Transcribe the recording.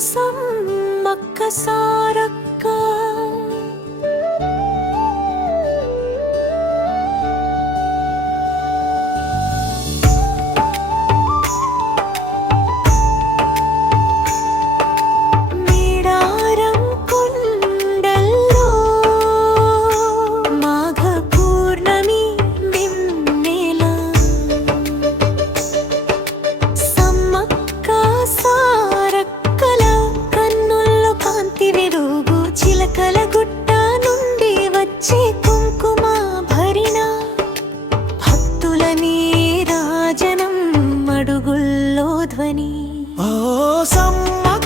சம் மக்கசாரக்கா ध्वनि ओ सम्